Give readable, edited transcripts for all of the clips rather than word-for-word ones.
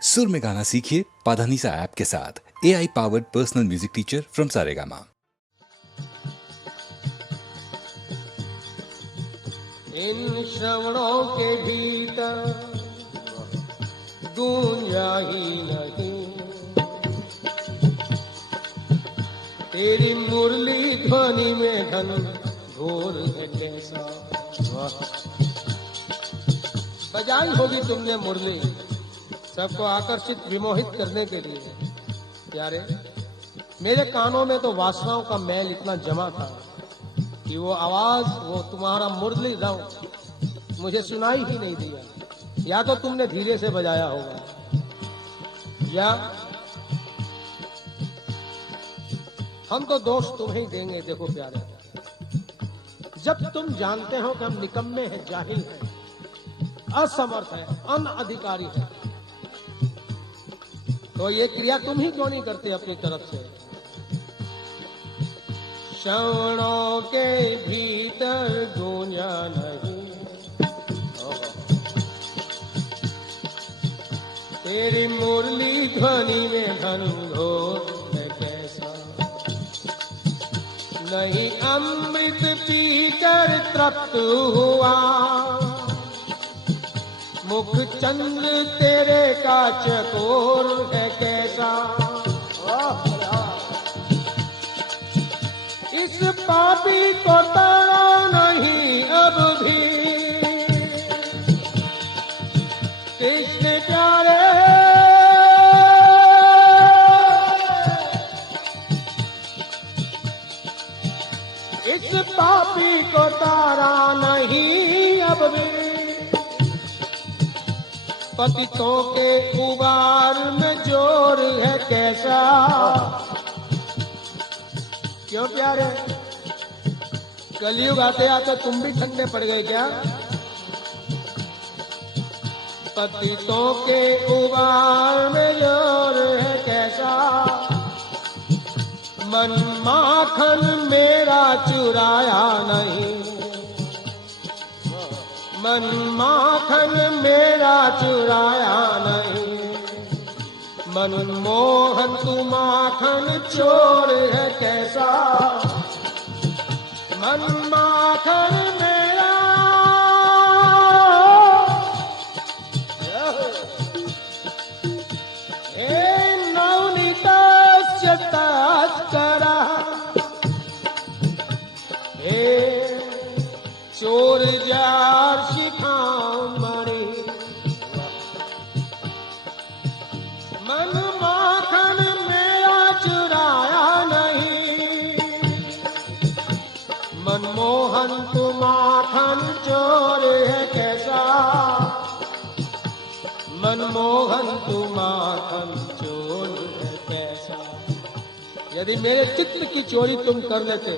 सुर में गाना सीखिए पाधानीसा ऐप के साथ। AI powered personal music teacher from Saregama. इन श्रवणों के भीतर गूंजा ही नहीं तेरी मुरली ध्वनि में घन घोर है कैसा। बजाई होगी तुमने मुरली सबको आकर्षित विमोहित करने के लिए। प्यारे, मेरे कानों में तो वासनाओं का मैल इतना जमा था कि वो आवाज, वो तुम्हारा मुरली रव मुझे सुनाई ही नहीं दिया। या तो तुमने धीरे से बजाया होगा, या हम तो दोष तुम्हें ही देंगे। देखो प्यारे, जब तुम जानते हो कि हम निकम्मे हैं, जाहिल हैं, असमर्थ है, अनअधिकारी है, तो ये क्रिया तुम ही क्यों नहीं करते अपनी तरफ से। श्रवणों के भीतर गूंजा नहीं तेरी मुरली ध्वनि में घन घोर है कैसा। नहीं अमृत पीकर तृप्त हुआ मुख चंद्र तेरे का चकोर है कैसा। इस पापी को तारा नहीं अब भी कृष्ण प्यारे। इस पापी को तारा नहीं अब भी पतितों के उबार में जोर है कैसा। क्यों प्यारे, कलयुग आते आते तुम भी ठंडे पड़ गए क्या। पतितों के उबार में जोर है कैसा। मन माखन मेरा चुराया नहीं, मन माखन मेरा चुराया नहीं। मनमोहन तू माखन चोर है कैसा। मन माखन मेरा हे नवनीत तस्करा हे चोर जार शिखाओ मणि। मन माखन मेरा चुराया नहीं। मनमोहन तू माखन चोर है कैसा। मनमोहन तू माखन चोर है कैसा। यदि मेरे चित्त की चोरी तुम कर लेते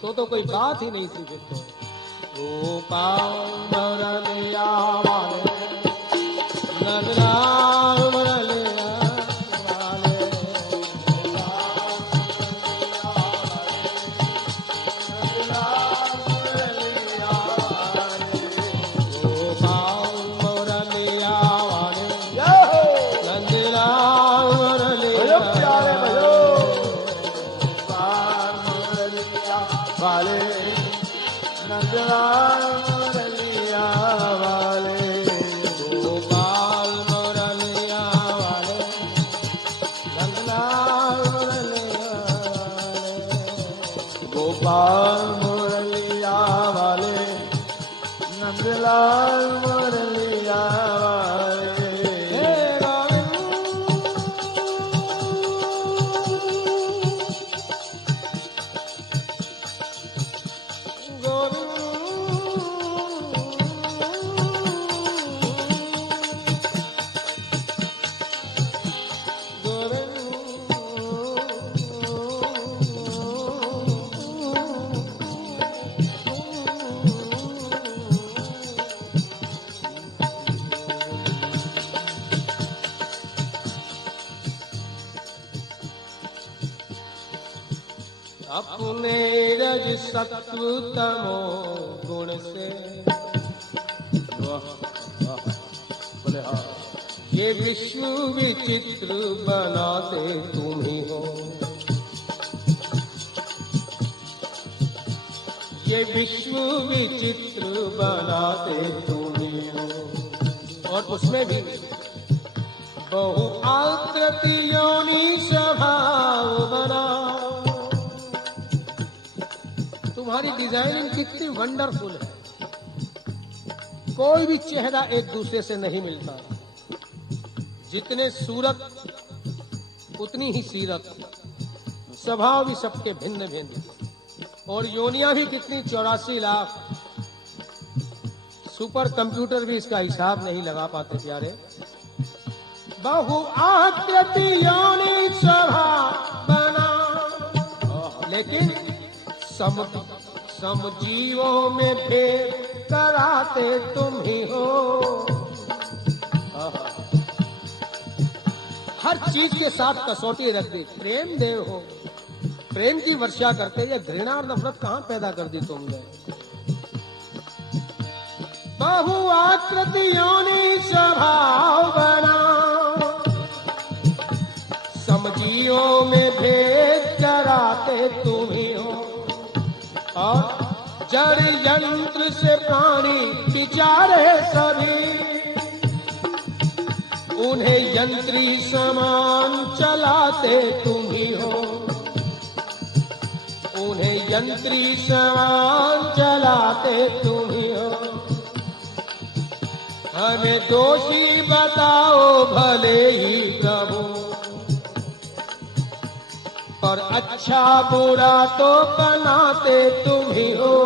तो कोई बात ही नहीं थी फिर तो। गोपाल मुरलिया वाले नंदलाल मुरलिया वाले गोपाल मुरलिया वाले नंदलाल मुरलिया वाले नंदलाल मुरलिया वाले गोपाल मुरलिया वाले नंदलाल मुरलिया वाले गोपाल मुरलिया वाले नंदलाल मुरलिया वाले। अपने रज सत्व तमो गुण से बोले हाँ ये विश्व विचित्र बनाते तुम ही हो, ये विश्व विचित्र बनाते तुम ही हो। और उसमें भी बहु आकृति योनि स्वभाव बना। तुम्हारी डिजाइनिंग कितनी वंडरफुल है, कोई भी चेहरा एक दूसरे से नहीं मिलता। जितने सूरत उतनी ही सीरत, स्वभाव भी सबके भिन्न भिन्न, और योनियां भी कितनी 84 लाख। सुपर कंप्यूटर भी इसका हिसाब नहीं लगा पाते प्यारे। बहु आकृति योनि स्वभाव बना, लेकिन सम जीवों में भेद कराते तुम ही हो। हर चीज के साथ कसौटी रख दी। प्रेम देव हो, प्रेम की वर्षा करते, ये घृणा और नफरत कहां पैदा कर दी तुमने। बहु आकृति योनि स्वभाव बना, समझियों में भेद कराते तुम ही हो। और जड़ यंत्र से प्राणी विचारे सभी, उन्हें यंत्री समान चलाते तुम ही हो, उन्हें यंत्री समान चलाते तुम ही हो। हमें दोषी बताओ भले ही प्रभु, और अच्छा बुरा तो बनाते तुम ही हो।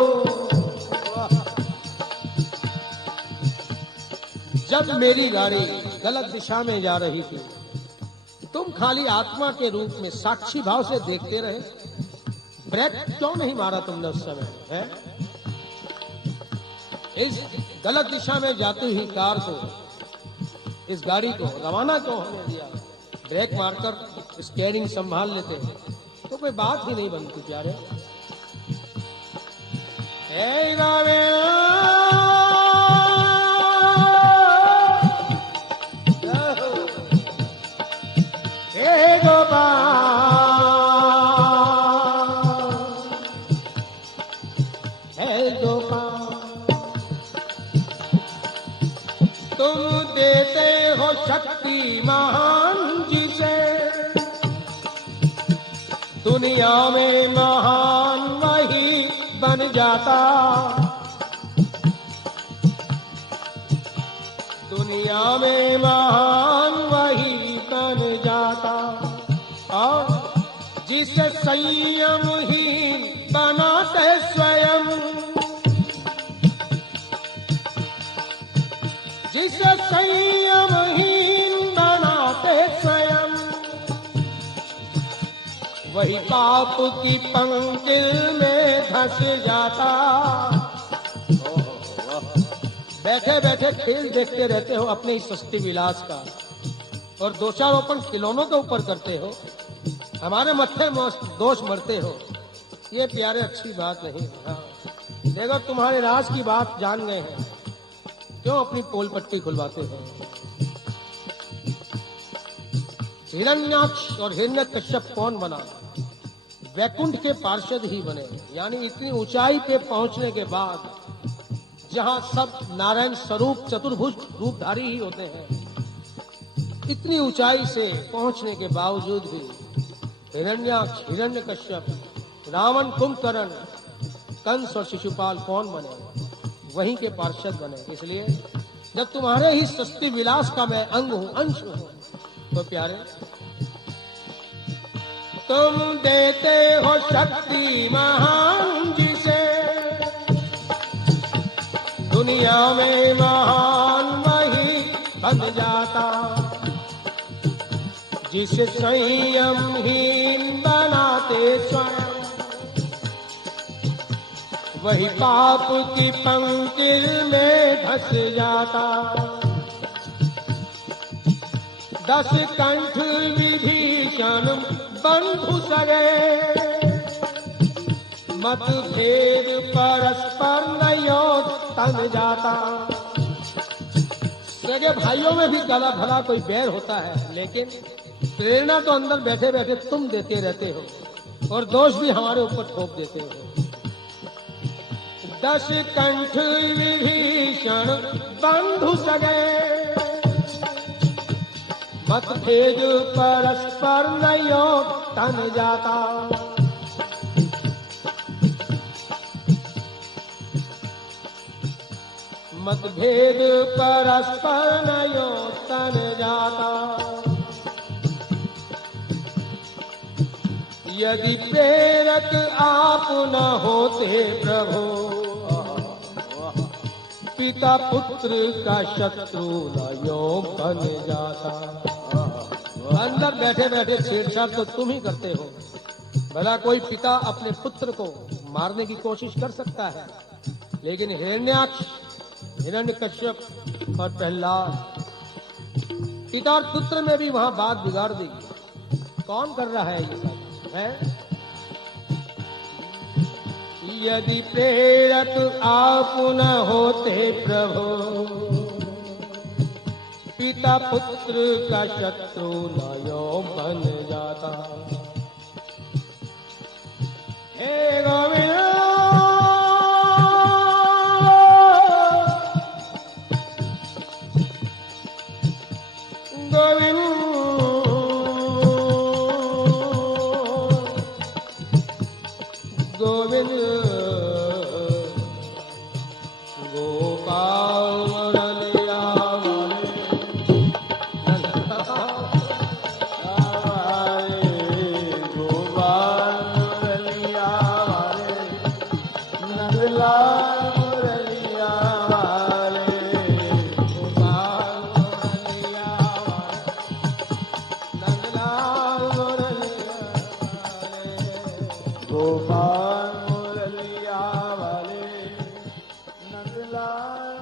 जब मेरी गाड़ी गलत दिशा में जा रही थी, तुम खाली आत्मा के रूप में साक्षी भाव से देखते रहे। ब्रेक क्यों नहीं मारा तुमने उस समय है? इस गलत दिशा में जाती हुई कार को, इस गाड़ी को रवाना क्यों होने दिया? ब्रेक मारकर स्टीयरिंग संभाल लेते तो कोई बात ही नहीं बनती प्यारे। तुम देते हो शक्ति महान जिसे, दुनिया में महान वही बन जाता, दुनिया में महान वही बन जाता। और जिसे संयम ही बनाते स्वयं, जिसे संयमहीन बनाते स्वयं, वही पाप की पंक्ति में धंस जाता। बैठे बैठे खेल देखते रहते हो अपने इस सस्ती विलास का, और दोषारोपण खिलौनों के ऊपर करते हो, हमारे मत्थे दोष मरते हो। ये प्यारे अच्छी बात नहीं है। देखो तुम्हारे राज की बात जान गए हैं, क्यों अपनी पोल पट्टी खुलवाते हो? हिरण्याक्ष और हिरण्यकश्यप कौन बना? वैकुंठ के पार्षद ही बने। यानी इतनी ऊंचाई पे पहुंचने के बाद, जहां सब नारायण स्वरूप चतुर्भुज रूपधारी ही होते हैं, इतनी ऊंचाई से पहुंचने के बावजूद भी हिरण्याक्ष, हिरण्यकश्यप, रावण, कुंभकर्ण, कंस और शिशुपाल कौन बने? वहीं के पार्षद बने। इसलिए जब तुम्हारे ही सस्ती विलास का मैं अंग हूं, अंश हूं, तो प्यारे तुम देते हो शक्ति महान जिसे, दुनिया में महान वही बन जाता, जिसे संयमहीन बनाते स्वयं, वही पाप की पंक्ति में धंस जाता। 10 कंठ विभीषण बंधु सगे, मतभेद परस्पर नयो तन जाता। सगे भाइयों में भी गला भला कोई बैर होता है, लेकिन प्रेरणा तो अंदर बैठे बैठे तुम देते रहते हो और दोष भी हमारे ऊपर थोप देते हो। 10 कंठ विभीषण बंधु सगे, मतभेद परस्पर नयो तन जाता। मतभेद परस्पर नयो तन जाता। यदि प्रेरक आप न होते प्रभु, पिता पुत्र का शत्रु न यो बन जाता। अंदर बैठे बैठे छेड़छाड़ तो तुम ही करते हो। भला कोई पिता अपने पुत्र को मारने की कोशिश कर सकता है, लेकिन हिरण्याक्ष, हिरण्यकश्यप और प्रहलाद, पिता और पुत्र में भी वहां बात बिगाड़ दी। कौन कर रहा है ये सब है? यदि प्रेरक आप न होते प्रभु, पिता पुत्र का शत्रु न यो बन जाता। हे गोविंद गोविंद गोविंद गोपाल मुरलिया गोपाल मुरलिया वाले नंदलाल